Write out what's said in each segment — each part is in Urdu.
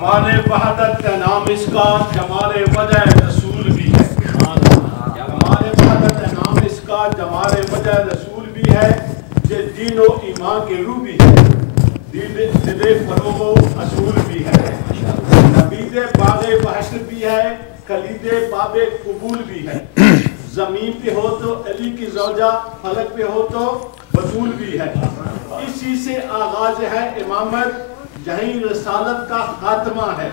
کمال وحدت کا نام اس کا جمال وجہ رسول بھی ہے. کمال وحدت کا نام اس کا جمال وجہ رسول بھی ہے. یہ دین و ایمان کے روح بھی ہے. دل فروغ و اصول بھی ہے. نبید باغ بحشر بھی ہے. کلید باب قبول بھی ہے. زمین پہ ہو تو علی کی زوجہ, فلک پہ ہو تو بطول بھی ہے. اسی سے آغاز ہے امامت, یہیں رسالت کا خاتمہ ہے.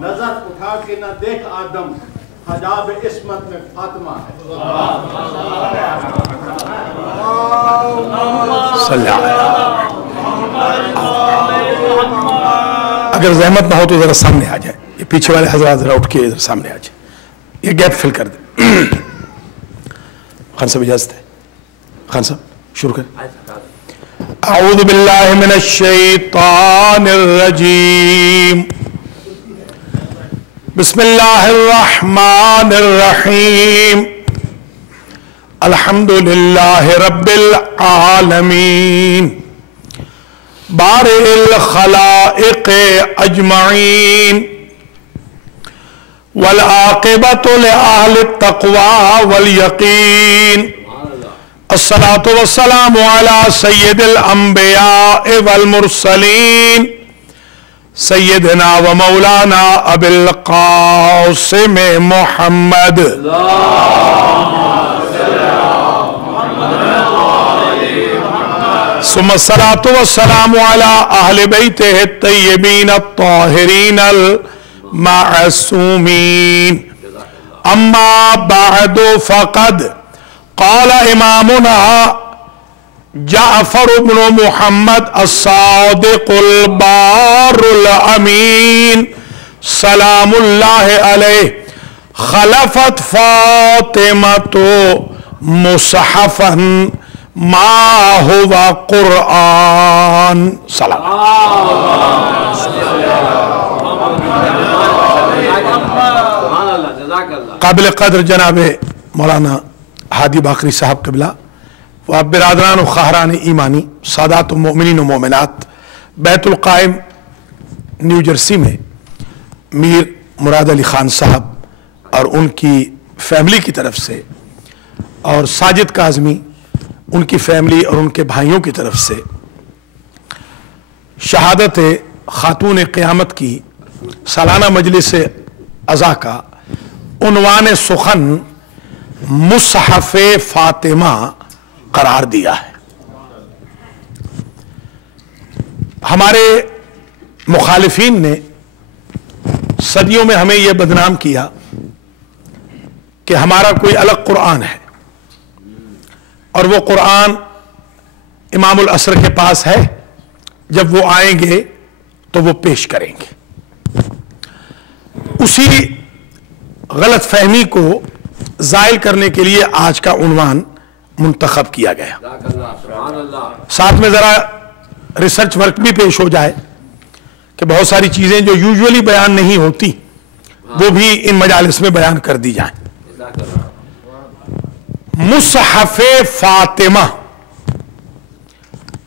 نظر اٹھا کے نہ دیکھ آدم, حجاب عصمت میں فاطمہ ہے. اگر زحمت نہ ہو تو ذرا سامنے آ جائے. یہ پیچھے والے حضرات ذرا اٹھ کے ادھر سامنے آ جائے. یہ گیپ فل کر دیں. خان صاحب اجازت ہے؟ خان صاحب شروع کریں. اعوذ باللہ من الشیطان الرجیم. بسم اللہ الرحمن الرحیم. الحمد للہ رب العالمین بارئ الخلائق اجمعین والعاقبۃ لأہل التقوی والیقین. الصلاة والسلام علی سید الانبیاء والمرسلین سیدنا و مولانا ابی القاسم محمد ثم الصلاة والسلام علی اہل بیتہ الطیبین الطاہرین المعصومین. اما بعد فقد قال امامنا جعفر بن محمد الصادق البار الامین سلام اللہ علیہ خلفت فاطمۃ مصحفا ما ہوا قرآن. سلام. قابل قدر جناب مولانا ہادی باقری صاحب قبلہ و برادران و خواہران ایمانی, سادات و مومنین و مومنات, بیت القائم نیو جرسی میں میر مراد علی خان صاحب اور ان کی فیملی کی طرف سے, اور ساجد کاظمی ان کی فیملی اور ان کے بھائیوں کی طرف سے شہادت خاتون قیامت کی سالانہ مجلس عزا کا عنوان سخن مصحف فاطمہ قرار دیا ہے. ہمارے مخالفین نے صدیوں میں ہمیں یہ بدنام کیا کہ ہمارا کوئی الگ قرآن ہے اور وہ قرآن امام العصر کے پاس ہے, جب وہ آئیں گے تو وہ پیش کریں گے. اسی غلط فہمی کو زائل کرنے کے لیے آج کا عنوان منتخب کیا گیا. ساتھ میں ذرا ریسرچ ورک بھی پیش ہو جائے کہ بہت ساری چیزیں جو یوزولی بیان نہیں ہوتی وہ بھی ان مجالس میں بیان کر دی جائیں. مصحف فاطمہ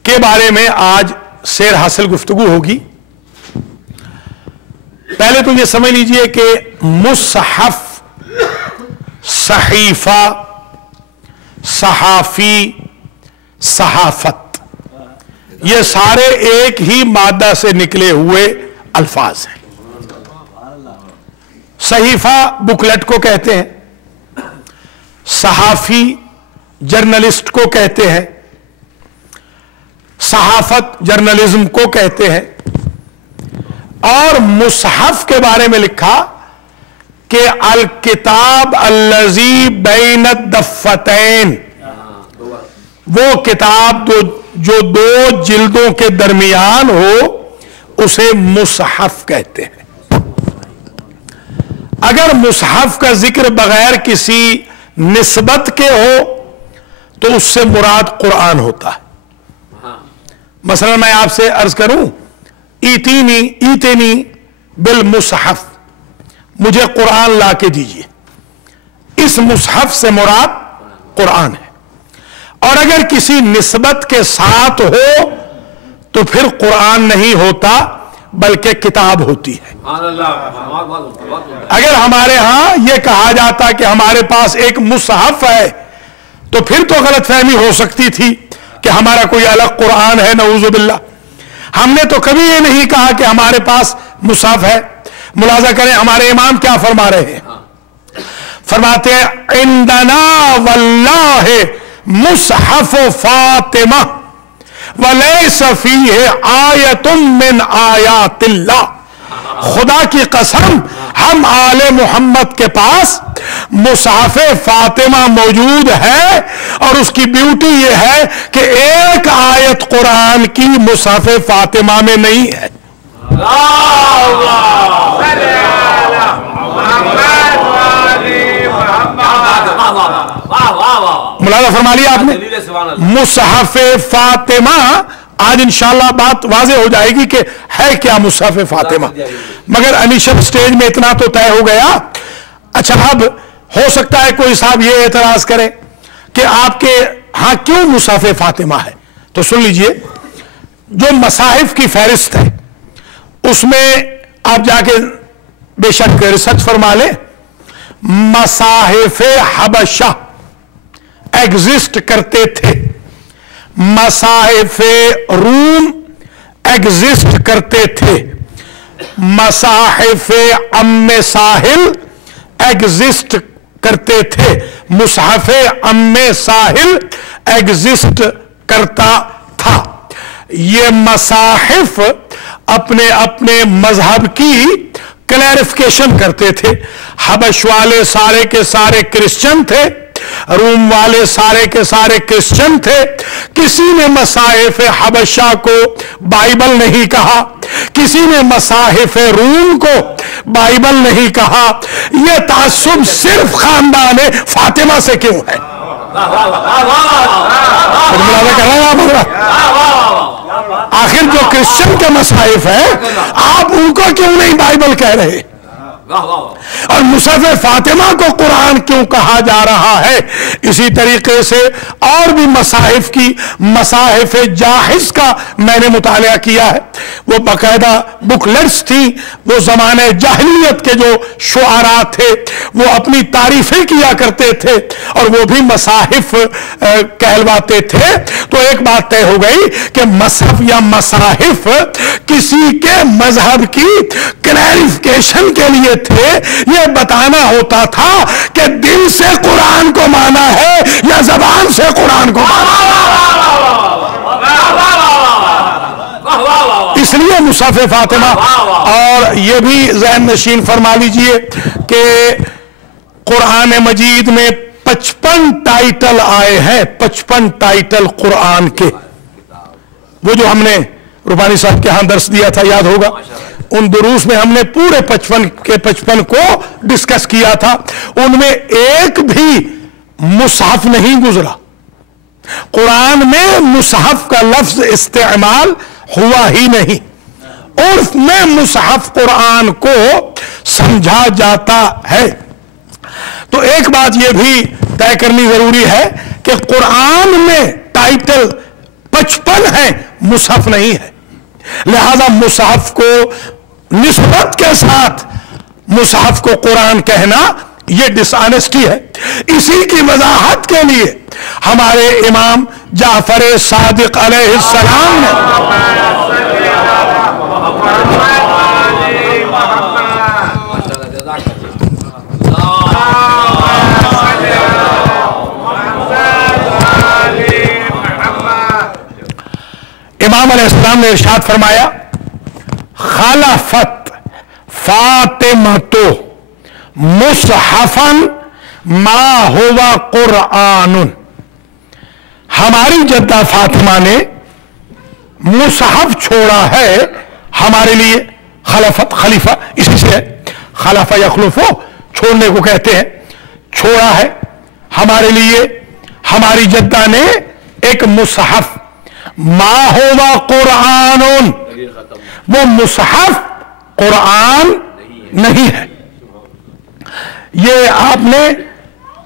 کے بارے میں آج سیر حاصل گفتگو ہوگی. پہلے تو یہ سمجھ لیجئے کہ مصحف, صحیفہ, صحافی, صحافت, یہ سارے ایک ہی مادہ سے نکلے ہوئے الفاظ ہیں. صحیفہ بکلیٹ کو کہتے ہیں, صحافی جرنلسٹ کو کہتے ہیں, صحافت جرنلزم کو کہتے ہیں. اور مصحف کے بارے میں لکھا کہ الکتاب الذی بین الدفتین, وہ کتاب جو دو جلدوں کے درمیان ہو اسے مصحف کہتے ہیں. اگر مصحف کا ذکر بغیر کسی نسبت کے ہو تو اس سے مراد قرآن ہوتا ہے. مثلا میں آپ سے عرض کروں ایتینی بالمصحف, مجھے قرآن لا کے دیجئے, اس مصحف سے مراد قرآن ہے. اور اگر کسی نسبت کے ساتھ ہو تو پھر قرآن نہیں ہوتا, بلکہ کتاب ہوتی ہے۔ اگر ہمارے ہاں یہ کہا جاتا کہ ہمارے پاس ایک مصحف ہے تو پھر تو غلط فہمی ہو سکتی تھی کہ ہمارا کوئی الگ قرآن ہے، نعوذ باللہ۔ ہم نے تو کبھی یہ نہیں کہا کہ ہمارے پاس مصحف ہے۔ ملاحظہ کریں ہمارے امام کیا فرما رہے ہیں، فرماتے ہیں عندنا واللہ مصحف فاطمہ ولیس فیہ آیت من آیات اللہ، خدا کی قسم ہم آل محمد کے پاس مصحف فاطمہ موجود ہے، اور اس کی بیوٹی یہ ہے کہ ایک آیت قرآن کی مصحف فاطمہ میں نہیں ہے۔ ملاحظہ فرما لیا آپ نے، مصحف فاطمہ۔ آج انشاءاللہ بات واضح ہو جائے گی کہ ہے کیا مصحف فاطمہ، مگر انیشل سٹیج میں اتنا تو طے ہو گیا۔ اچھا، اب ہو سکتا ہے کوئی صاحب یہ اعتراض کرے کہ آپ کے ہاں کیوں مصحف فاطمہ ہے، تو سن لیجئے، جو مصاحف کی فہرست ہے اس میں آپ جا کے بے شک ریسرچ فرما لیں، مصاحف حبشہ ایگزسٹ کرتے تھے، مصاحف روم ایگزسٹ کرتے تھے، مصاحف ام ساحل ایگزسٹ کرتے تھے، مصحف ام ساحل ایگزسٹ کرتا تھا۔ یہ مصاحف اپنے اپنے مذہب کی کلیریفیکیشن کرتے تھے۔ حبش والے سارے کے سارے کرسچن تھے، روم والے سارے کے سارے کرسچن تھے، کسی نے مصاحف حبشہ کو بائبل نہیں کہا، کسی نے مصاحف روم کو بائبل نہیں کہا۔ یہ تعصب صرف خاندان فاطمہ سے کیوں ہے؟ آخر جو کرسچن کے مصاحف ہیں آپ ان کو کیوں نہیں بائبل کہہ رہے؟ اور مصحف فاطمہ کو قرآن کیوں کہا جا رہا ہے؟ اسی طریقے سے اور بھی مصاحف کی، مصاحف جاحظ کا میں نے مطالعہ کیا ہے، وہ باقاعدہ بکلیٹس تھیں، وہ زمانے جاہلیت کے جو شعراء تھے وہ اپنی تعریفیں کیا کرتے تھے اور وہ بھی مصاحف کہلواتے تھے۔ تو ایک بات طے ہو گئی کہ مصحف یا مصاحف کسی کے مذہب کی کلیریفیکیشن کے لیے تھے، یہ بتانا ہوتا تھا کہ دل سے قرآن کو مانا ہے یا زبان سے قرآن کو مانا ہے۔ اس لیے مصحف فاطمہ، اور یہ بھی ذہن نشین فرما لیجئے کہ قرآن مجید میں 55 ٹائٹل آئے ہیں، 55 ٹائٹل قرآن کے۔ وہ جو ہم نے روحانی صاحب کے ہاں درس دیا تھا یاد ہوگا، ان دروس میں ہم نے پورے 55 کے 55 کو ڈسکس کیا تھا، ان میں ایک بھی مصحف نہیں گزرا۔ قرآن میں مصحف کا لفظ استعمال ہوا ہی نہیں۔ عرف میں مصحف قرآن کو سمجھا جاتا ہے۔ تو ایک بات یہ بھی طے کرنی ضروری ہے کہ قرآن میں ٹائٹل 55 ہیں، مصحف نہیں ہے، لہذا مصحف کو نسبت کے ساتھ مصحف کو قرآن کہنا یہ ڈس آنیسٹی ہے۔ اسی کی وضاحت کے لیے ہمارے امام جعفر صادق علیہ السلام نے امام علیہ السلام نے ارشاد فرمایا، خلفت فاطمۃ مصحفا ما ہوا قرآن، ہماری جدہ فاطمہ نے مصحف چھوڑا ہے ہمارے لیے۔ خلفت، خلیفہ اسی سے ہے، خلفہ یخلفو چھوڑنے کو کہتے ہیں، چھوڑا ہے ہمارے لیے ہماری جدہ نے ایک مصحف، ما ہوا قرآن، وہ مصحف قرآن نہیں ہے۔ یہ آپ نے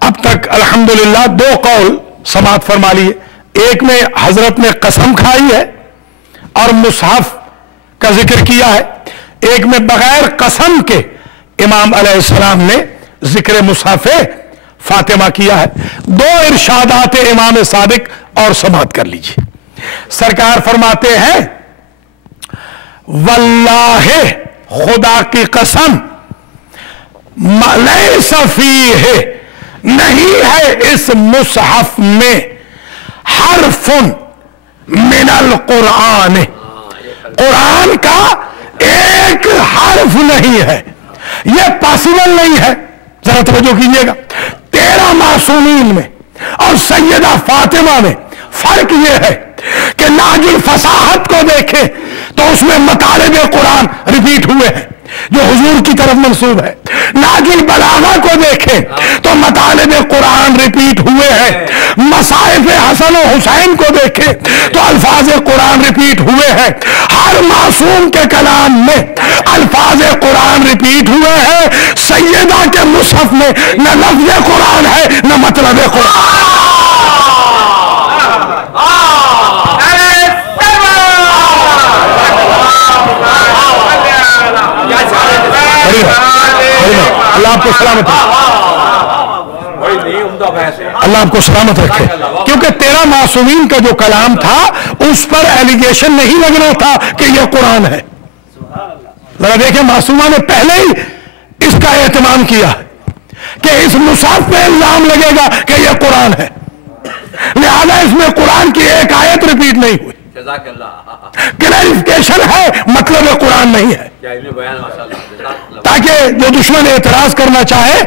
اب تک الحمدللہ 2 قول سماعت فرما لیے، ایک میں حضرت نے قسم کھائی ہے اور مصحف کا ذکر کیا ہے، ایک میں بغیر قسم کے امام علیہ السلام نے ذکر مصحف فاطمہ کیا ہے. دو ارشادات امام صادق اور سماعت کر لیجیے. سرکار فرماتے ہیں واللہ خدا کی قسم لیس فیہ نہیں ہے اس مصحف میں حرف من القرآن قرآن کا ایک حرف نہیں ہے. یہ پاسبل نہیں ہے. ذرا توجہ کیجئے گا. 13 معصومین میں اور سیدہ فاطمہ میں فرق یہ ہے کہ ناج الفصاحت کو دیکھیں تو اس میں مطالب قرآن ریپیٹ ہوئے ہیں جو حضور کی طرف منسوب ہے. ناج البلاغہ کو دیکھیں تو مطالب قرآن ریپیٹ ہوئے ہیں. مصائف حسن و حسین کو دیکھیں تو الفاظ قرآن ریپیٹ ہوئے ہیں. ہر معصوم کے کلام میں الفاظ قرآن ریپیٹ ہوئے ہیں. سیدہ کے مصحف میں نہ لفظ قرآن ہے نہ مطلب قرآن. اللہ آپ کو سلامت اللہ آپ کو سلامت رکھے. کیونکہ 13 معصومین کا جو کلام تھا اس پر ایلیگیشن نہیں لگنا تھا کہ یہ قرآن ہے. ذرا دیکھیں معصومہ نے پہلے ہی اس کا اہتمام کیا کہ اس مصحف پہ الزام لگے گا کہ یہ قرآن ہے, لہذا اس میں قرآن کی ایک آیت ریپیٹ نہیں ہوئی. کلیریفیکیشن ہے, مطلب قرآن نہیں ہے, تاکہ جو دشمن اعتراض کرنا چاہے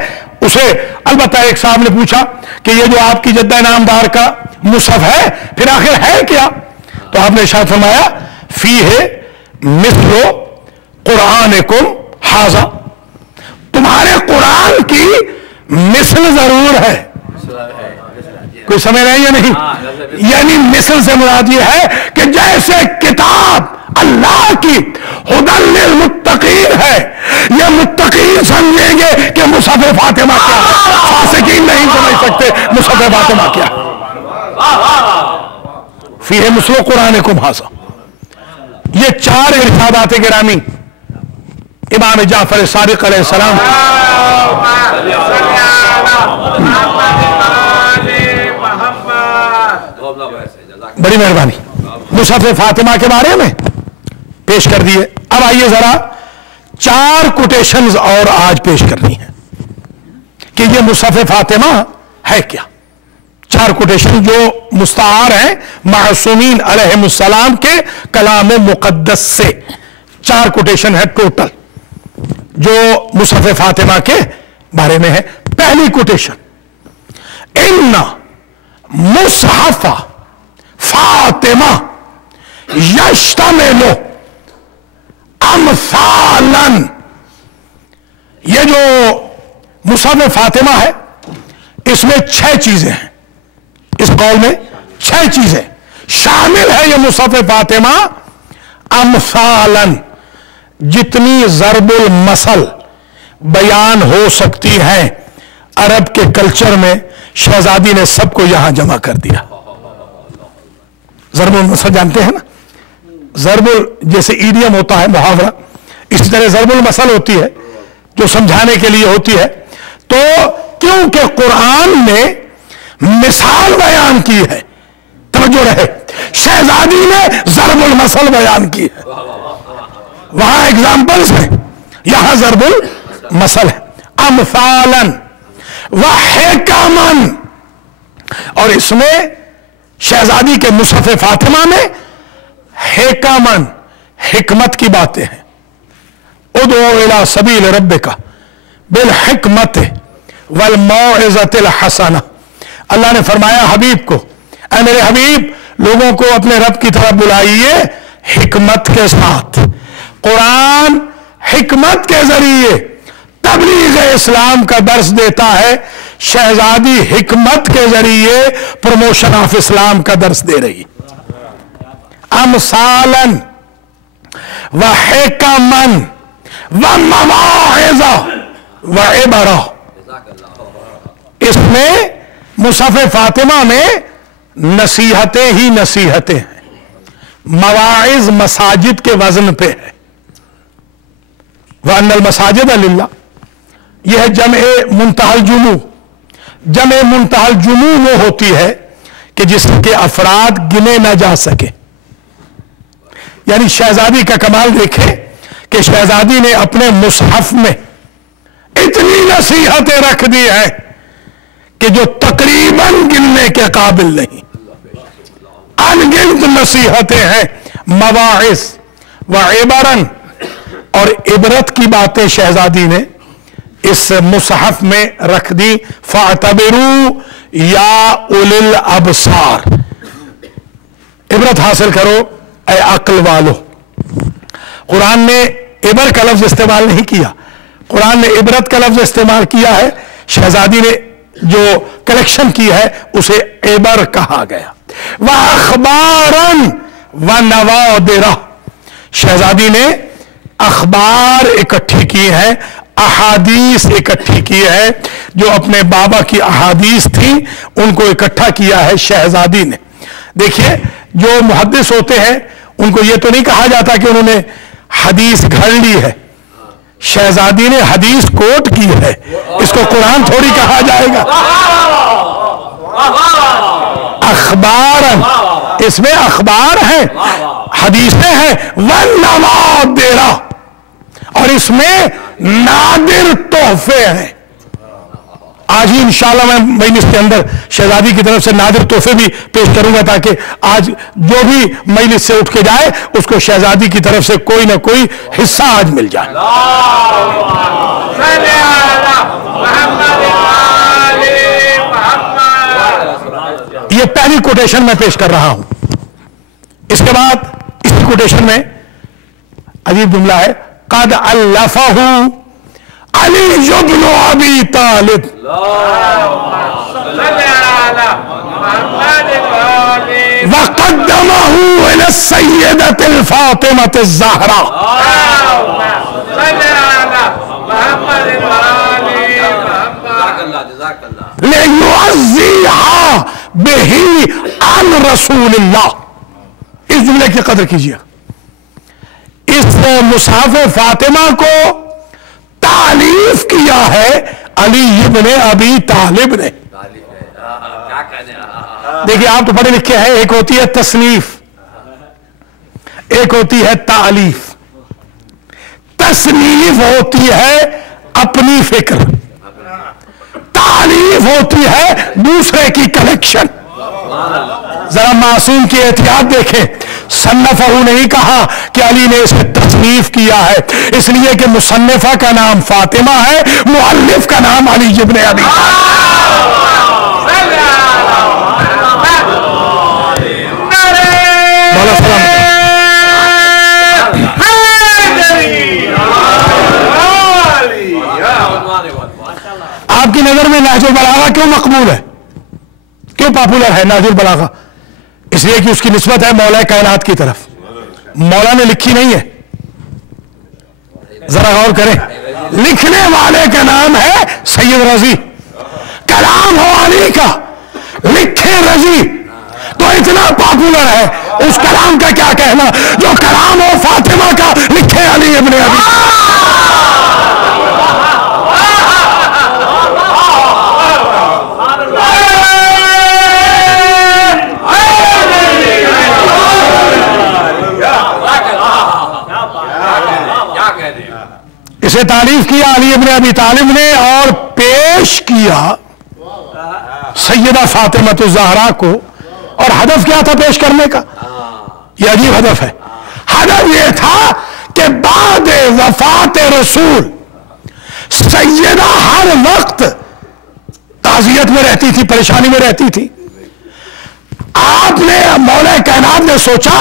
اسے. البتہ ایک صاحب نے پوچھا کہ یہ جو آپ کی جدہ نامدار کا مصحف ہے پھر آخر ہے کیا؟ تو آپ نے ارشاد فرمایا فیہ مثل قرآنکم ھذا, تمہارے قرآن کی مثل ضرور ہے. کوئی سمجھ رہے ہیں یا نہیں؟ یعنی مثل سے مراد یہ ہے کہ جیسے کتاب اللہ کی ہدی للمتقین ہے, یہ متقین سمجھیں گے کہ مصحف فاطمہ کیا ہے, فاسقین نہیں سمجھ سکتے مصحف فاطمہ کیا ہے. فیہ مثل قرآنکم ھذا. یہ 4 ارشادات گرامی امام جعفر صادق علیہ السلام بڑی مہربانی مصحف فاطمہ کے بارے میں پیش کر دیے. اب آئیے ذرا 4 کوٹیشنز اور آج پیش کرنی ہے کہ یہ مصحف فاطمہ ہے کیا. 4 کوٹیشن جو مستعار ہیں معصومین علیہم السلام کے کلام مقدس سے. 4 کوٹیشن ہے ٹوٹل جو مصحف فاطمہ کے بارے میں ہے. پہلی کوٹیشن ان مصحف فاطمہ یشتمل امثالا. یہ جو مصحف فاطمہ ہے اس میں 6 چیزیں ہیں. اس قول میں 6 چیزیں شامل ہے. یہ مصحف فاطمہ امثالا, جتنی ضرب المثل بیان ہو سکتی ہیں عرب کے کلچر میں شہزادی نے سب کو یہاں جمع کر دیا. ضرب المثل جانتے ہیں نا, ضرب جیسے ایڈیم ہوتا ہے محاورہ, اسی طرح ضرب المثل ہوتی ہے جو سمجھانے کے لیے ہوتی ہے. تو کیونکہ قرآن نے مثال بیان کی ہے, توجہ رہے, شہزادی نے ضرب المثل بیان کی ہے. وہاں ایگزامپلز ہیں, یہاں ضرب المثل ہے. امثالا وحکما, اور اس میں شہزادی کے مصحف فاطمہ میں حکما حکمت کی باتیں ہیں. ادعو الی سبیل ربک بالحکمت والموعظۃ الحسنہ. اللہ نے فرمایا حبیب کو, اے میرے حبیب لوگوں کو اپنے رب کی طرف بلائیے حکمت کے ساتھ. قرآن حکمت کے ذریعے تبلیغ اسلام کا درس دیتا ہے, شہزادی حکمت کے ذریعے پروموشن آف اسلام کا درس دے رہی. امثالا وحکما ومواعظ وعبرہ. اس میں مصحف فاطمہ میں نصیحتیں ہی نصیحتیں ہیں. مواعظ مساجد کے وزن پہ ہے, وَأَنَّ الْمَسَاجِدَ لِلَّهِ، یہ ہے جمع منتہى الجموع. جمع منتہى الجموع وہ ہوتی ہے کہ جس کے افراد گنے نہ جا سکے. یعنی شہزادی کا کمال دیکھیں کہ شہزادی نے اپنے مصحف میں اتنی نصیحتیں رکھ دی ہیں کہ جو تقریباً گننے کے قابل نہیں. انگنت نصیحتیں ہیں، مواعظ وعبراً، اور عبرت کی باتیں شہزادی نے اس مصحف میں رکھ دی. فَاعْتَبِرُوا یا اُولِي الْأَبْصَارِ، عبرت حاصل کرو اے عقل والو. قرآن نے عبر کا لفظ استعمال نہیں کیا، قرآن نے عبرت کا لفظ استعمال کیا ہے. شہزادی نے جو کلیکشن کی ہے اسے عبر کہا گیا. وَأَخْبَارًا وَنَوَادِرَ، شہزادی نے اخبار اکٹھی کی ہے، احادیث اکٹھی کی ہے. جو اپنے بابا کی احادیث تھی ان کو اکٹھا کیا ہے شہزادی نے. دیکھیے جو محدث ہوتے ہیں ان کو یہ تو نہیں کہا جاتا کہ انہوں نے حدیث گھڑ لی ہے. شہزادی نے حدیث کوٹ کی ہے، اس کو قرآن تھوڑی کہا جائے گا. اخبار، اس میں اخبار ہیں، حدیثیں ہیں. وَالنَّوَادِرَ، اور اس میں نادر تحفے ہیں. آج ہی انشاءاللہ میں مجلس کے اندر شہزادی کی طرف سے نادر تحفے بھی پیش کروں گا، تاکہ آج جو بھی مجلس سے اٹھ کے جائے اس کو شہزادی کی طرف سے کوئی نہ کوئی حصہ آج مل جائے. یہ پہلی کوٹیشن میں پیش کر رہا ہوں. اس کے بعد اسی کوٹیشن میں عجیب جملہ ہے، قد الفہ علی بن ابی طالب. وقدمہ الی السیدۃ الفاطمۃ الزہرا. لِيُعَزِّيهَا بِهِ عَنْ رسول اللہ. اس جملے کی قدر کیجئے. اس مصحف فاطمہ کو تعلیف کیا ہے علی ابن ابی طالب نے. دیکھیے آپ تو پڑھے لکھے ہیں، ایک ہوتی ہے تصنیف، ایک ہوتی ہے تعلیف. تصنیف ہوتی ہے اپنی فکر، تعلیف ہوتی ہے دوسرے کی کلیکشن. ذرا معصوم کی احتیاط دیکھیں. صنفہ نہیں کہا کہ علی نے اسے تصنیف کیا ہے، اس لیے کہ مصنفہ کا نام فاطمہ ہے، مؤلف کا نام علی ابن ابی طالب. آپ کی نظر میں نہج البلاغہ کیوں مقبول ہے، کیوں پاپولر ہے نہج البلاغہ؟ اس لیے کہ اس کی نسبت ہے مولا کائنات کی طرف. مولا نے لکھی نہیں ہے، ذرا غور کریں. لکھنے والے کا نام ہے سید رضی، کلام ہو علی کا، لکھے رضی، تو اتنا پاپولر ہے. اس کلام کا کیا کہنا جو کلام ہو فاطمہ کا، لکھے علی ابن ابی. اسے تعریف کیا علی ابن ابی طالب نے اور پیش کیا سیدہ فاطمۃ الزہرا کو. اور ہدف کیا تھا پیش کرنے کا؟ یہ عجیب ہدف ہے. ہدف یہ تھا کہ بعد وفات رسول سیدہ ہر وقت تعزیت میں رہتی تھی، پریشانی میں رہتی تھی. آپ نے مولا کائنات نے سوچا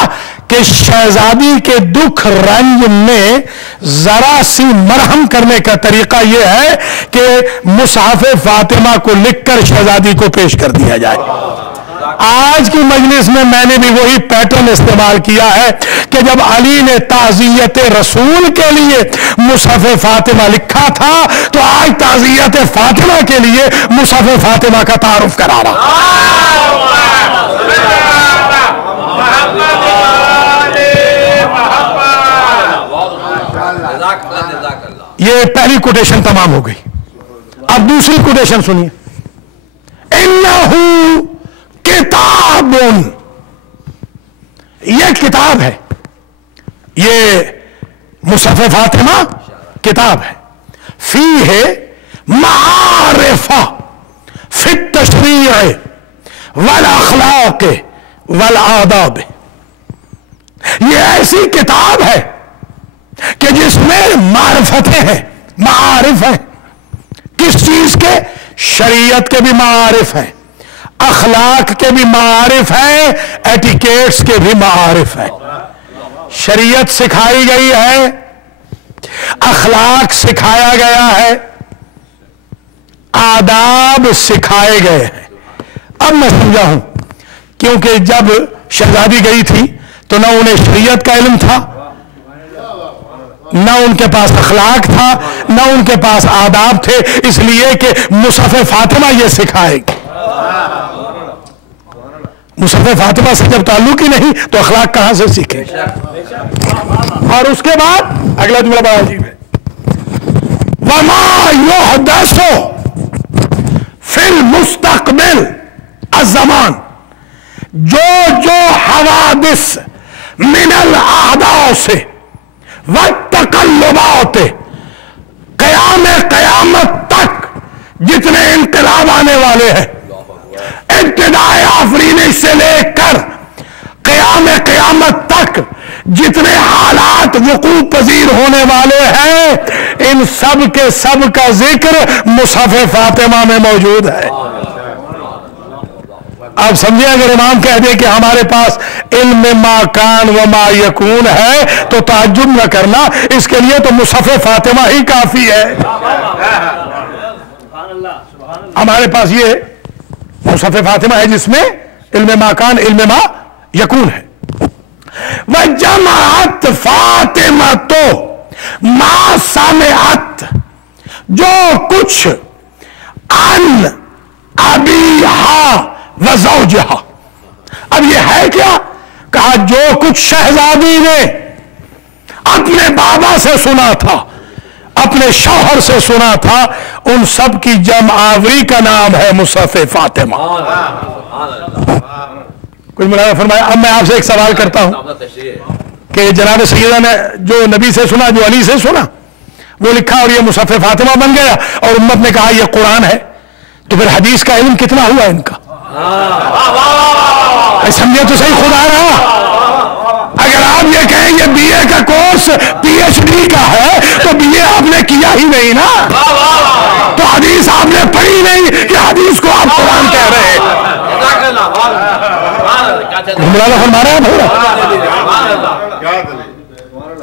کہ شہزادی کے دکھ رنج میں ذرا سی مرہم کرنے کا طریقہ یہ ہے کہ مصحف فاطمہ کو لکھ کر شہزادی کو پیش کر دیا جائے. آج کی مجلس میں میں نے بھی وہی پیٹرن استعمال کیا ہے کہ جب علی نے تعزیت رسول کے لیے مصحف فاطمہ لکھا تھا تو آج تعزیت فاطمہ کے لیے مصحف فاطمہ کا تعارف کرا رہا. یہ پہلی کوٹیشن تمام ہو گئی. اب دوسری کوٹیشن سنیے. انہو کتاب، یہ کتاب ہے، یہ مصحف فاطمہ کتاب ہے. فیہ معارف فی التشریع والاخلاق والآداب. یہ ایسی کتاب ہے کہ جس میں معرفتیں ہیں، معارف ہیں. کس چیز کے؟ شریعت کے بھی معارف ہیں، اخلاق کے بھی معارف ہیں، ایٹیکیٹس کے بھی معارف ہیں. شریعت سکھائی گئی ہے، اخلاق سکھایا گیا ہے، آداب سکھائے گئے ہیں. اب میں سمجھا ہوں، کیونکہ جب شہزادی گئی تھی تو نہ انہیں شریعت کا علم تھا، نہ ان کے پاس اخلاق تھا، نہ ان کے پاس آداب تھے، اس لیے کہ مصحف فاطمہ یہ سکھائے گی. مصحف فاطمہ سے جب تعلق ہی نہیں تو اخلاق کہاں سے سیکھے؟ اور اس کے بعد اگلا جملہ بڑا عجیب ہے. وَمَا يُحْدَثُ فِي الْمُسْتَقْبِلِ الزَّمَانِ، جو حوادث من الاحداث والتقلبات، قیامت تک جتنے انقلاب آنے والے ہیں، ابتدائے آفرینش سے لے کر قیامت تک جتنے حالات وقوع پذیر ہونے والے ہیں، ان سب کے سب کا ذکر مصحف فاطمہ میں موجود ہے. آپ سمجھیں، اگر امام کہہ دیں کہ ہمارے پاس علم ما کان و ما یکون ہے تو تعجب نہ کرنا، اس کے لیے تو مصحف فاطمہ ہی کافی ہے. ہمارے پاس یہ مصحف فاطمہ ہے جس میں علم ما کان، علم ما یکون ہے. وَجَمَعَتْ فَاطِمَةُ مَا سَمِعَتْ، جو کچھ عن أَبِيهَا وَزَوْجِهَا. اب یہ ہے کیا؟ کہا جو کچھ شہزادی نے اپنے بابا سے سنا تھا، اپنے شوہر سے سنا تھا، ان سب کی جمع آوری کا نام ہے مصحف فاطمہ. کچھ مولانا فرمایا. اب میں آپ سے ایک سوال کرتا ہوں کہ جناب سیدہ نے جو نبی سے سنا، جو علی سے سنا، وہ لکھا اور یہ مصحف فاطمہ بن گیا، اور امت نے کہا یہ قرآن ہے، تو پھر حدیث کا علم کتنا ہوا ان کا؟ سمجھے تو صحیح خدا رہا. اگر آپ یہ کہیں یہ بی اے کا کورس پی ایچ ڈی کا ہے تو بی اے آپ نے کیا ہی نہیں نا، تو حدیث آپ نے پڑھی نہیں کہ حدیث کو آپ قرآن کہہ رہے ہیں.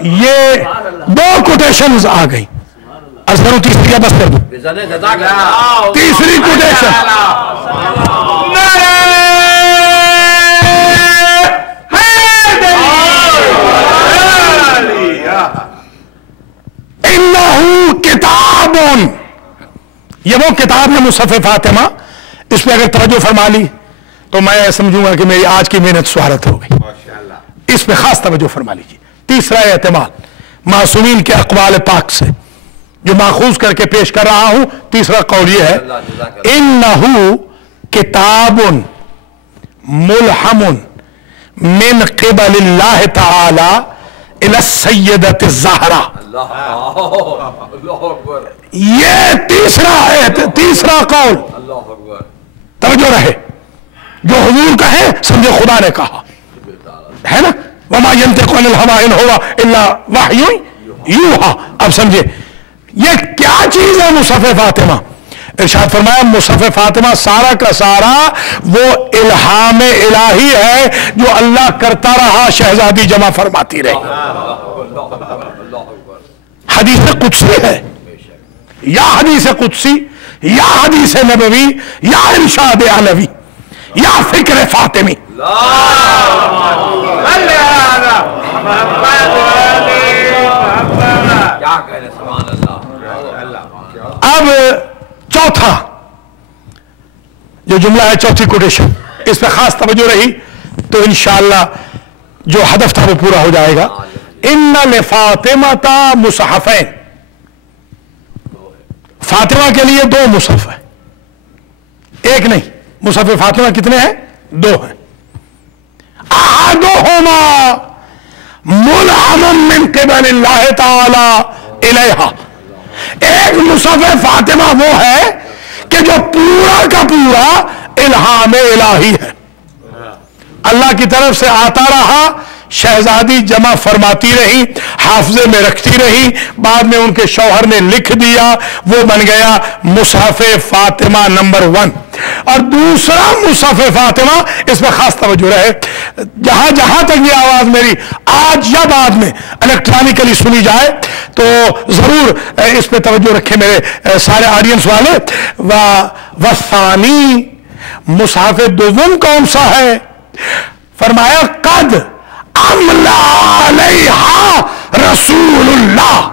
یہ دو کوٹیشنز آ گئی. عرض کروں تیسری کا بس کر دوں. تیسری کوٹیشن انہو کتاب، یہ وہ کتاب ہے مصحف فاطمہ. اس پہ اگر توجہ فرما لی تو میں سمجھوں گا کہ میری آج کی محنت سہارت ہو گئی. اس پہ خاص توجہ فرما لیجیے. تیسرا اعتماد معصومین کے اقوال پاک سے جو ماخوذ کر کے پیش کر رہا ہوں. تیسرا قول یہ ہے انہو کتاب ملہم من قبل اللہ تعالی الى السیدۃ الزہرا. یہ تیسرا قول توجہ رہے، جو حضور کہے سمجھے خدا نے کہا ہے نا. وما ينطق عن الهوى ان هو الا وحی یوحی. اب سمجھے یہ کیا چیز ہے مصحف فاطمہ؟ ارشاد فرمایا مصحف فاطمہ سارا کا سارا وہ الہام الہی ہے جو اللہ کرتا رہا، شہزادی جمع فرماتی رہی. حدیث قدسی ہے، یا حدیث قدسی، یا حدیث نبوی، یا ارشاد علوی، یا فکر فاطمی. اب چوتھا جو جملہ ہے، چوتھی کوٹیشن، اس پہ خاص توجہ رہی تو انشاءاللہ جو ہدف تھا وہ پورا ہو جائے گا. ان لفاطمہ مصحفین، فاطمہ کے لیے 2 مصحف ہیں، ایک نہیں، مصحف فاطمہ کتنے ہیں؟ 2 ہیں. احدہما ملہم من قبل اللہ تعالی الیہا، ایک مصحف فاطمہ وہ ہے کہ جو پورا کا پورا الہام الہی ہے، اللہ کی طرف سے آتا رہا، شہزادی جمع فرماتی رہی، حافظے میں رکھتی رہی، بعد میں ان کے شوہر نے لکھ دیا، وہ بن گیا مصحف فاطمہ نمبر 1. اور دوسرا مصحف فاطمہ، اس پر خاص توجہ رہے، جہاں تک یہ آواز میری آج یا بعد میں الیکٹرانکلی سنی جائے تو ضرور اس پہ توجہ رکھے میرے سارے آڈینس والے. وثانی، مصحف دوم کون سا ہے؟ فرمایا قد املا علیہا رسول اللہ.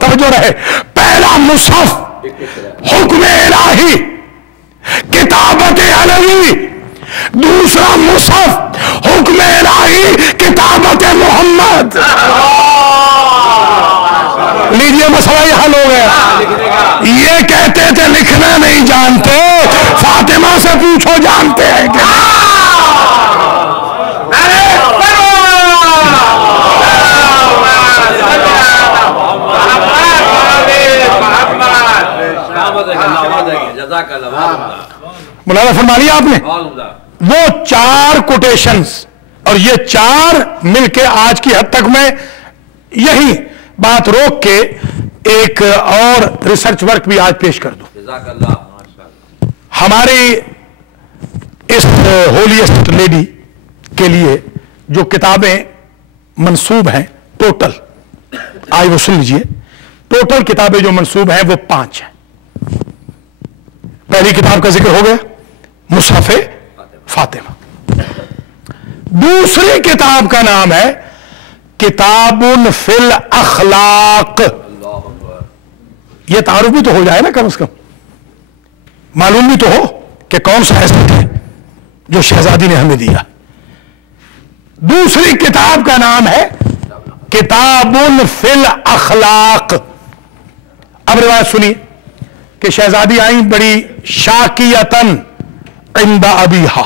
توجہ رہے، پہلا مصحف حکم الہی، کتابت علوی، دوسرا مصحف حکم الہی، کتابت محمد. لیجئے مسئلہ یہ حل ہو گیا. یہ کہتے تھے لکھنا نہیں جانتے، فاطمہ سے پوچھو جانتے ہیں کہ مولانا فرما لیا آپ نے. وہ 4 کوٹیشنز اور یہ 4 مل کے آج کی حد تک میں یہی بات روک کے ایک اور ریسرچ ورک بھی آج پیش کر دوں. ہماری اس ہولیسٹ لیڈی کے لیے جو کتابیں منسوب ہیں ٹوٹل، آج وہ سن لیجئے، ٹوٹل کتابیں جو منسوب ہیں وہ 5 ہیں. پہلی کتاب کا ذکر ہو گیا مصحف فاطمہ. دوسری کتاب کا نام ہے کتاب فی الاخلاق. یہ تعارف بھی تو ہو جائے نا، کم از کم معلوم بھی تو ہو کہ کون سا حیثیت ہے جو شہزادی نے ہمیں دیا. دوسری کتاب کا نام ہے کتاب فی الاخلاق. اب روایت سنیے کہ شہزادی آئیں بڑی شاکیتن عند ابیہا.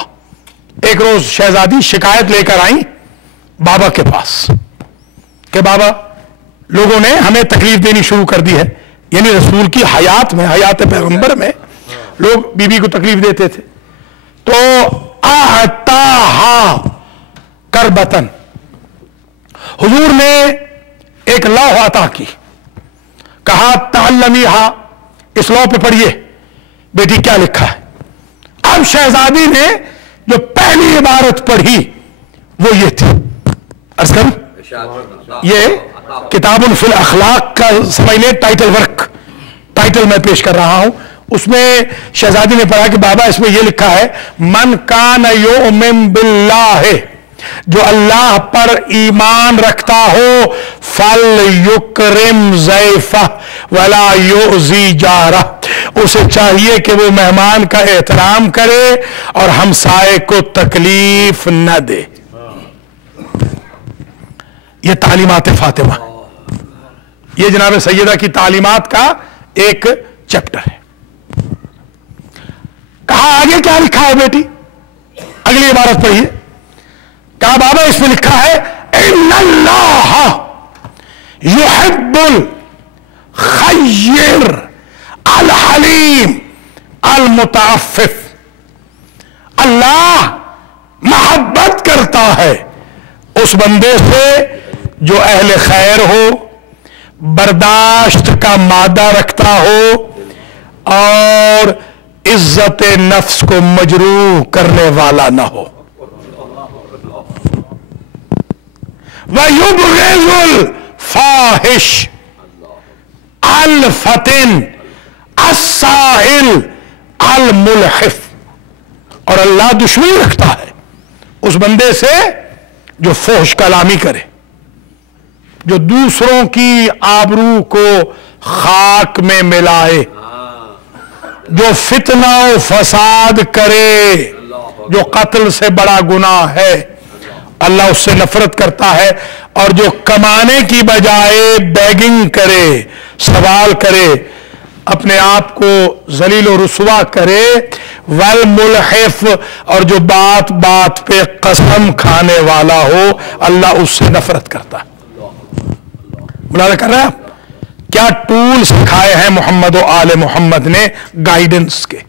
ایک روز شہزادی شکایت لے کر آئیں بابا کے پاس کہ بابا، لوگوں نے ہمیں تکلیف دینی شروع کر دی ہے. یعنی رسول کی حیات میں، حیات پیغمبر میں لوگ بی بی کو تکلیف دیتے تھے. تو اعطاہا کربتن، حضور نے ایک لوح عطا کی، کہا تعلمیہا، اس لوح پہ پڑھیے بیٹی کیا لکھا ہے. اب شہزادی نے جو پہلی عبارت پڑھی وہ یہ تھی، عرض کروں یہ کتاب فی الاخلاق کا سمجھ لیں ٹائٹل ورک، ٹائٹل میں پیش کر رہا ہوں. اس میں شہزادی نے پڑھا کہ بابا اس میں یہ لکھا ہے من کان یؤمن باللہ، جو اللہ پر ایمان رکھتا ہو، فَلْيُكْرِمْ ضَيْفَهُ وَلَا يُؤْذِي جَارَهُ، اسے چاہیے کہ وہ مہمان کا احترام کرے اور ہمسائے کو تکلیف نہ دے. یہ تعلیمات فاطمہ، یہ جناب سیدہ کی تعلیمات کا ایک چیپٹر ہے. کہا آگے کیا لکھا ہے بیٹی؟ اگلی عبارت پڑھیے. کہا بابا اس میں لکھا ہے ان اللہ یحب الخیر الحلیم المتعفف. اللہ محبت کرتا ہے اس بندے سے جو اہل خیر ہو، برداشت کا مادہ رکھتا ہو اور عزت نفس کو مجروح کرنے والا نہ ہو. وَيُبْغِضُ الْفَاحِشَ الْفَتِنَ السَّاهِلَ الْمُلْحِفَ. اور اللہ دشمنی رکھتا ہے اس بندے سے جو فحش کلامی کرے، جو دوسروں کی آبرو کو خاک میں ملائے، جو فتنہ و فساد کرے، جو قتل سے بڑا گناہ ہے، اللہ اس سے نفرت کرتا ہے. اور جو کمانے کی بجائے بیگنگ کرے، سوال کرے، اپنے آپ کو ذلیل و رسوا کرے، والملحف، اور جو بات بات پہ قسم کھانے والا ہو، اللہ اس سے نفرت کرتا ہے۔ ملاحظہ کر رہے ہیں آپ کیا ٹول سکھائے ہیں محمد و آل محمد نے گائیڈنس کے۔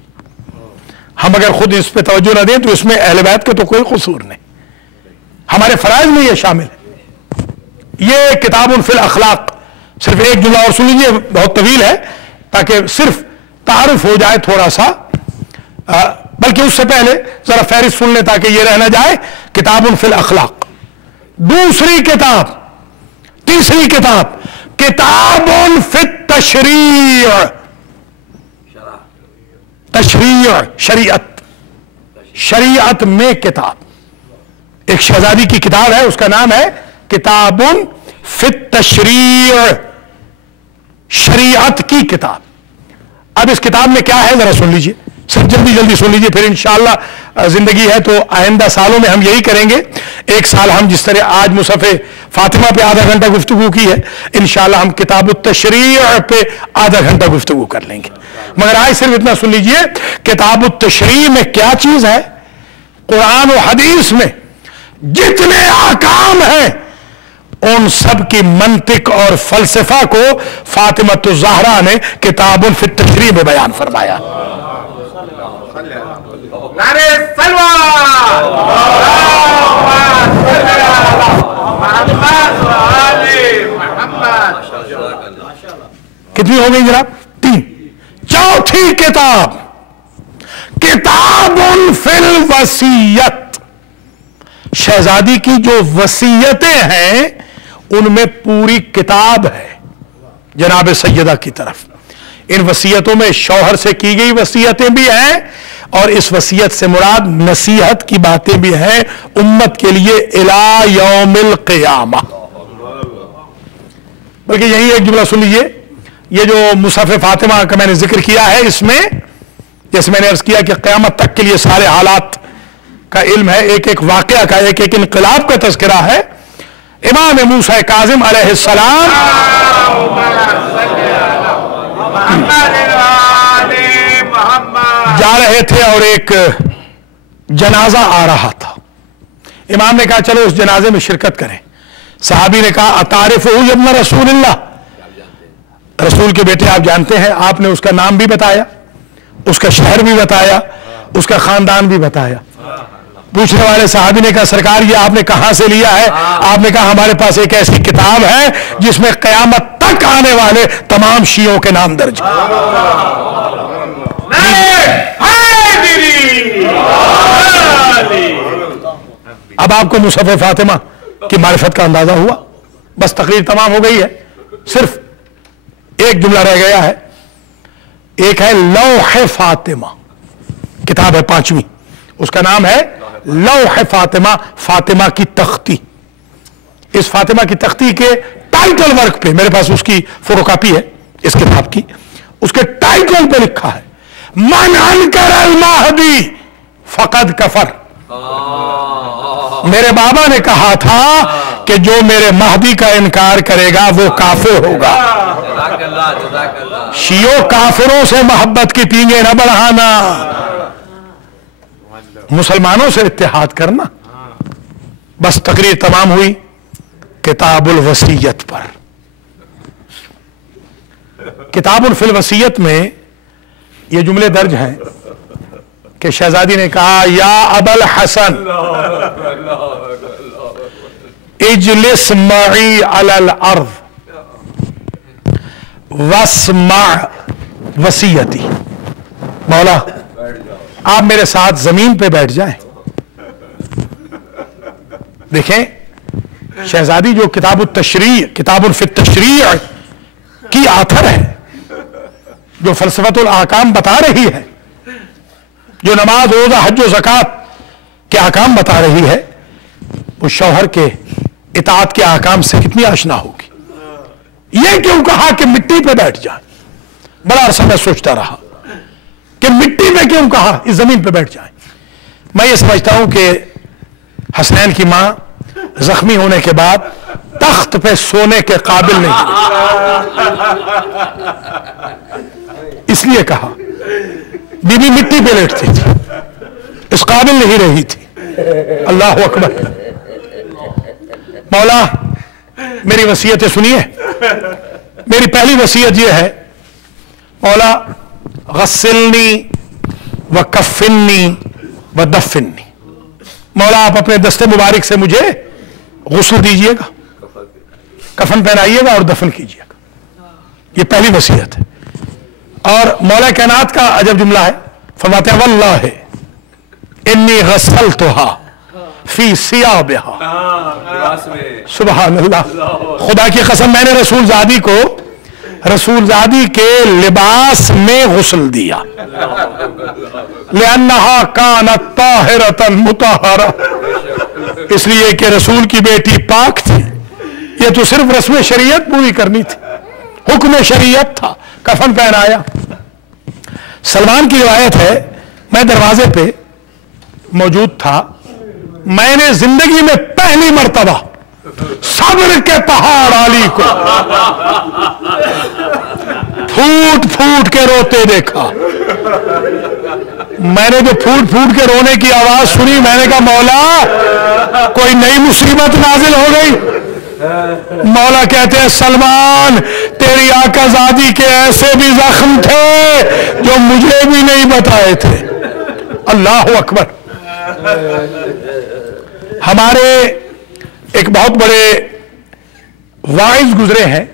ہم اگر خود اس پہ توجہ نہ دیں تو اس میں اہل بیت کا تو کوئی قصور نہیں، ہمارے فرائض میں یہ شامل ہے۔ یہ کتاب فی الاخلاق، صرف ایک جملہ اور سن لیجیے، بہت طویل ہے تاکہ صرف تعارف ہو جائے تھوڑا سا، بلکہ اس سے پہلے ذرا فہرست سن لیں تاکہ یہ رہ نہ جائے۔ کتاب فی الاخلاق، دوسری کتاب، تیسری کتاب کتاب فی التشریع، تشریع شریعت، شریعت میں کتاب۔ ایک شہزادی کی کتاب ہے، اس کا نام ہے کتاب فی التشریع، شریعت کی کتاب۔ اب اس کتاب میں کیا ہے ذرا سن لیجئے، سب جلدی جلدی سن لیجئے، پھر انشاءاللہ زندگی ہے تو آئندہ سالوں میں ہم یہی کریں گے۔ ایک سال ہم جس طرح آج مصحف فاطمہ پہ آدھا گھنٹہ گفتگو کی ہے، انشاءاللہ ہم کتاب التشریع پہ آدھا گھنٹہ گفتگو کر لیں گے، مگر آج صرف اتنا سن لیجئے کتاب التشریع میں کیا چیز ہے۔ قرآن و حدیث میں جتنے احکام ہیں ان سب کی منطق اور فلسفہ کو فاطمہ الزہرا نے کتاب فی التشریع میں بیان فرمایا۔ نعرہ سلوات، کتنی ہو گئی جناب؟ 3۔ چوتھی کتاب کتاب فی الوصیت، شہزادی کی جو وصیتیں ہیں ان میں پوری کتاب ہے جناب سیدہ کی طرف۔ ان وصیتوں میں شوہر سے کی گئی وصیتیں بھی ہیں، اور اس وصیت سے مراد نصیحت کی باتیں بھی ہیں امت کے لیے الی یوم القیامہ۔ بلکہ یہی ایک جملہ سن لیجئے، یہ جو مصحف فاطمہ کا میں نے ذکر کیا ہے، اس میں جیسے میں نے عرض کیا کہ قیامت تک کے لیے سارے حالات کا علم ہے، ایک ایک واقعہ کا، ایک ایک انقلاب کا تذکرہ ہے۔ امام موسیٰ کاظم علیہ السلام جا رہے تھے اور ایک جنازہ آ رہا تھا، امام نے کہا چلو اس جنازے میں شرکت کریں۔ صحابی نے کہا اتعرفہ یا ابن رسول اللہ، رسول کے بیٹے آپ جانتے ہیں؟ آپ نے اس کا نام بھی بتایا، اس کا شہر بھی بتایا، اس کا خاندان بھی بتایا۔ پوچھنے والے صحابی نے کہا سرکار یہ آپ نے کہاں سے لیا ہے؟ آپ نے کہا ہمارے پاس ایک ایسی کتاب ہے جس میں قیامت تک آنے والے تمام شیعوں کے نام درج ہیں۔ اب آپ کو مصحف فاطمہ کی معرفت کا اندازہ ہوا، بس تقریر تمام ہو گئی ہے، صرف ایک جملہ رہ گیا ہے۔ ایک ہے لوح فاطمہ، کتاب ہے 5ویں، اس کا نام ہے لوح فاطمہ، فاطمہ کی تختی۔ اس فاطمہ کی تختی کے ٹائٹل ورک پہ، میرے پاس اس کی فوٹو کاپی ہے اس کتاب کی، اس کے ٹائٹل پہ لکھا ہے من انکر المہدی فقد کفر۔ میرے بابا نے کہا تھا کہ جو میرے مہدی کا انکار کرے گا وہ کافر ہوگا۔ شیعوں کافروں سے محبت کی پینگیں نہ بڑھانا، مسلمانوں سے اتحاد کرنا۔ بس تقریر تمام ہوئی کتاب الوصیت پر۔ کتاب فی الوصیت میں یہ جملے درج ہیں کہ شہزادی نے کہا یا ابا الحسن اجلس معی علی الارض واسمع وصیتی، مولا آپ میرے ساتھ زمین پہ بیٹھ جائیں۔ دیکھیں شہزادی جو کتاب التشریع، کتاب فی التشریع کی آتھر ہے، جو فلسفۃ الاحکام بتا رہی ہے، جو نماز روزہ حج و زکوٰۃ کے احکام بتا رہی ہے، وہ شوہر کے اطاعت کے احکام سے کتنی آشنا ہوگی۔ یہ کیوں کہا کہ مٹی پہ بیٹھ جائیں؟ بڑا عرصہ میں سوچتا رہا کہ مٹی پہ کیوں کہا، اس زمین پہ بیٹھ جائیں۔ میں یہ سمجھتا ہوں کہ حسنین کی ماں زخمی ہونے کے بعد تخت پہ سونے کے قابل نہیں تھی، اس لیے کہا بی بی مٹی پہ لیٹتی تھی، اس قابل نہیں رہی تھی. اللہ اکبر. مولا میری وصیتیں سنیے. میری پہلی وصیت یہ ہے، مولا غسلنی وکفنی ودفنی. مولا آپ اپنے دست مبارک سے مجھے غسل دیجئے گا، کفن پہنائیے گا اور دفن کیجئے گا. یہ پہلی وصیت ہے. اور مولا کائنات کا عجب جملہ ہے، فرماتے ہیں واللہ انی غسلتھا فی ثیابھا. سبحان اللہ. خدا کی قسم میں نے رسول زادی کو رسول زادی کے لباس میں غسل دیا، لأنہا کانت طاہرۃ مطہرہ، اس لیے کہ رسول کی بیٹی پاک تھی. یہ تو صرف رسم شریعت پوری کرنی تھی، حکم شریعت تھا. کفن پہنایا. سلمان کی روایت ہے میں دروازے پہ موجود تھا، میں نے زندگی میں پہلی مرتبہ صبر کے پہاڑ علی کو پھوٹ پھوٹ کے روتے دیکھا. میں نے جو پھوٹ پھوٹ کے رونے کی آواز سنی، میں نے کہا مولا کوئی نئی مصیبت نازل ہو گئی. مولا کہتے ہیں سلمان تیری آقا زادی کے ایسے بھی زخم تھے جو مجھے بھی نہیں بتائے تھے. اللہ اکبر. ہمارے ایک بہت بڑے واعظ گزرے ہیں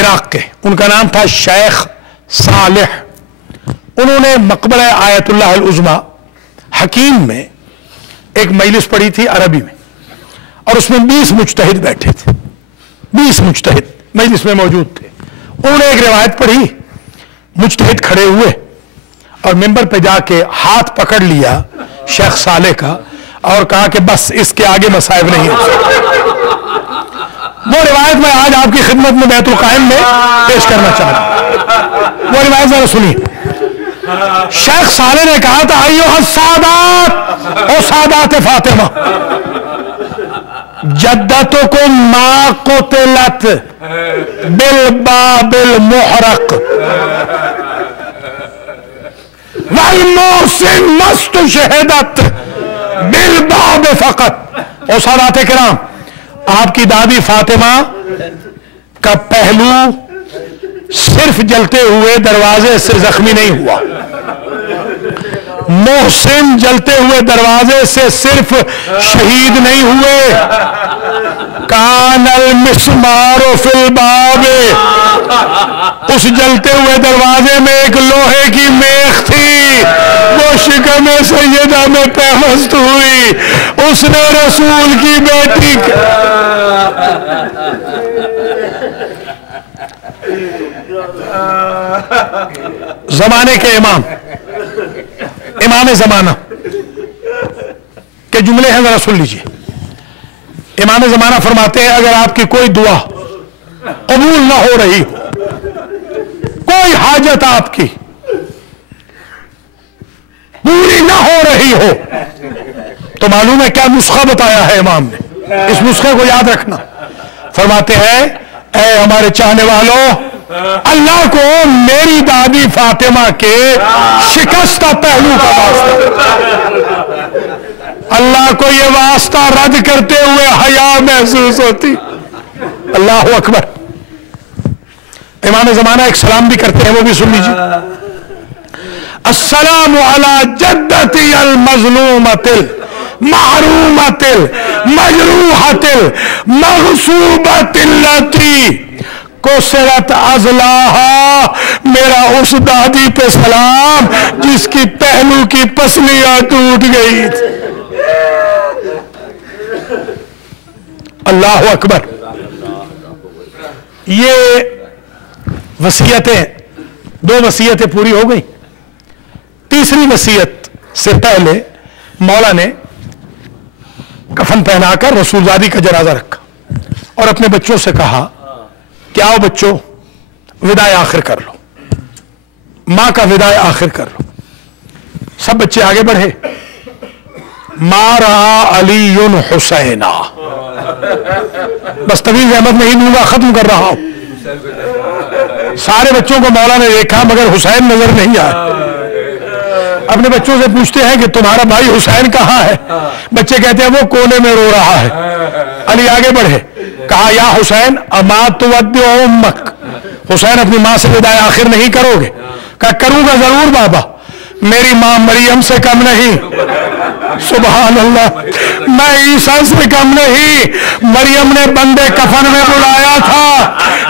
عراق کے، ان کا نام تھا شیخ صالح. انہوں نے مقبرہ آیت اللہ العظمی حکیم میں ایک مجلس پڑھی تھی عربی میں، اور اس میں 20 مجتہد بیٹھے تھے. 20 مجتہد مجلس میں موجود تھے. انہوں نے ایک روایت پڑھی، مجتہد کھڑے ہوئے اور منبر پہ جا کے ہاتھ پکڑ لیا شیخ صالح کا اور کہا کہ بس اس کے آگے مصائب نہیں ہو سکتے. وہ روایت میں آج آپ کی خدمت میں بیت القائم میں پیش کرنا چاہتا ہوں. وہ روایت ذرا سنیے. شیخ صالح نے کہا تھا ایھا السادات، او سادات فاطمہ، جدتکم ما قتلت بالباب المحرق والمحسن ما استشہدت بالباب فقط. او سادات کرام، آپ کی دادی فاطمہ کا پہلو صرف جلتے ہوئے دروازے سے زخمی نہیں ہوا، محسن جلتے ہوئے دروازے سے صرف شہید نہیں ہوئے. کان المسمار فی الباب، اس جلتے ہوئے دروازے میں ایک لوہے کی میخ تھی، وہ شکم سیدہ میں پیوست ہوئی. اس نے رسول کی بیٹی زمانے کے امام زمانہ کے جملے ہیں، ذرا سن لیجئے. امام زمانہ فرماتے ہیں اگر آپ کی کوئی دعا قبول نہ ہو رہی ہو، کوئی حاجت آپ کی پوری نہ ہو رہی ہو، تو معلوم ہے کیا نسخہ بتایا ہے امام نے. اس نسخے کو یاد رکھنا. فرماتے ہیں اے ہمارے چاہنے والوں، اللہ کو میری دادی فاطمہ کے شکستہ پہلو کا واسطہ، اللہ کو یہ واسطہ رد کرتے ہوئے حیا محسوس ہوتی. اللہ اکبر. امام زمانہ ایک سلام بھی کرتے ہیں، وہ بھی سن لیجیے. السلام علی جدتی المظلومۃ المحرومۃ المجروحۃ المغصوبۃ التی کسرت عضلاہا. میرا اس دادی پہ سلام جس کی پہلو کی پسلیاں ٹوٹ گئی تھی. اللہ اکبر. یہ وصیتیں، 2 وصیتیں پوری ہو گئی. تیسری وصیت سے پہلے مولا نے کفن پہنا کر رسول زادی کا جنازہ رکھا اور اپنے بچوں سے کہا کہ آؤ بچوں وداع آخر کر لو، ماں کا وداع آخر کر لو. سب بچے آگے بڑھے. ما رہا علی حسینا، بس طویل احمد نہیں دوں گا، ختم کر رہا ہوں. سارے بچوں کو مولا نے دیکھا مگر حسین نظر نہیں آیا. اپنے بچوں سے پوچھتے ہیں کہ تمہارا بھائی حسین کہاں ہے؟ بچے کہتے ہیں وہ کونے میں رو رہا ہے. علی آگے بڑھے, کہا یا حسین اما تودع امک, حسین اپنی ماں سے وداع آخر نہیں کرو گے؟ کہا کروں گا ضرور بابا, میری ماں مریم سے کم نہیں. سبحان اللہ, میں عیسیٰ سے کم نہیں. مریم نے بندے کفن میں بلایا تھا,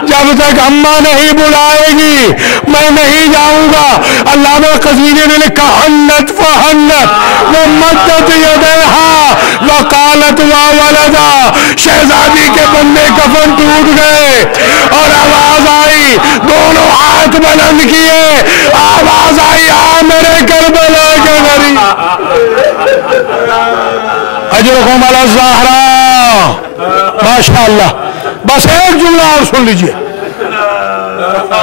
جب تک اماں نہیں بلائے گی میں نہیں جاؤں گا. علامہ قزوینی نے لکھا حنت فحنت ومدت یدیہا وقالت وا ولدا, شہزادی کے بندے کفن ٹوٹ گئے اور آواز آئی, دونوں ہاتھ بلند کیے, آواز آئی آ میرے کربلا کے غریب. اجرکم علی الزہراء. ماشاءاللہ. بس ایک جملہ اور سن لیجئے,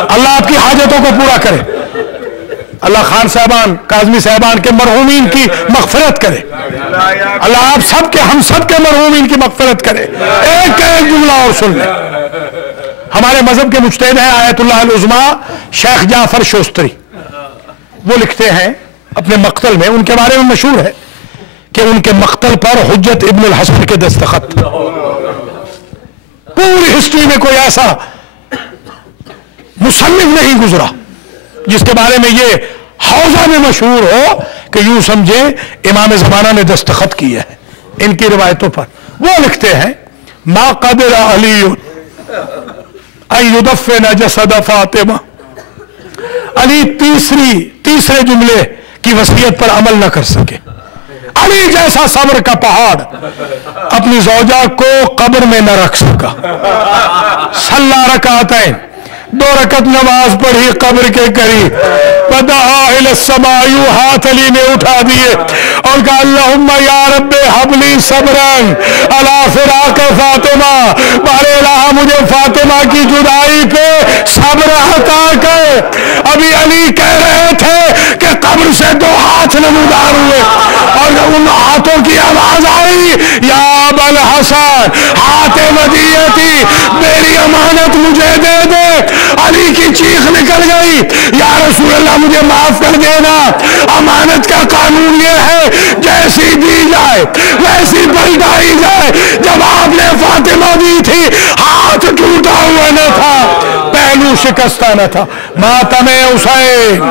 اللہ آپ کی حاجتوں کو پورا کرے. اللہ خان صاحبان, کاظمی صاحبان کے مرحومین کی مغفرت کرے. اللہ آپ سب کے, ہم سب کے مرحومین کی مغفرت کرے. ایک جملہ اور سن لیں. ہمارے مذہب کے مجتہد ہیں آیت اللہ العظمیٰ شیخ جعفر شوستری. وہ لکھتے ہیں اپنے مقتل میں, ان کے بارے میں مشہور ہے کہ ان کے مقتل پر حجت ابن الحسن کے دستخط. پوری ہسٹری میں کوئی ایسا مصنف نہیں گزرا جس کے بارے میں یہ حوزہ میں مشہور ہو کہ یوں سمجھے امام زمانہ نے دستخط کیے ہیں ان کی روایتوں پر. وہ لکھتے ہیں ما قدر علی ان یدفن جسد فاطمہ. علی تیسرے جملے کی وصیت پر عمل نہ کر سکے. علی جیسا صبر کا پہاڑ اپنی زوجہ کو قبر میں نہ رکھ سکا. صلی رکعتین, 2 رکعت نماز پڑھی قبر کے قریب. فدعا الی السماء, ہاتھ علی نے اٹھا دیے اور کہا اللہم یا رب حب لی صبرا علی فراق فاطمہ, بارے الہ مجھے فاطمہ کی جدائی پہ صبر عطا کر. ابھی علی کہہ رہے تھے کہ قبر سے 2 ہاتھ نمودار ہوئے اور ان ہاتھوں کی آواز آئی یا ابا الحسن ہاتھ ودیعتی, میری امانت مجھے دے دے. علی کی چیخ نکل گئی یا رسول اللہ مجھے معاف کر دینا, امانت کا قانون یہ ہے جیسی دی جائے ویسی پلٹائی جائے. جب آپ نے فاطمہ دی تھی ہاتھ ٹوٹا ہوا نہ تھا, پہلو شکستہ نہ تھا. ماتم حسین.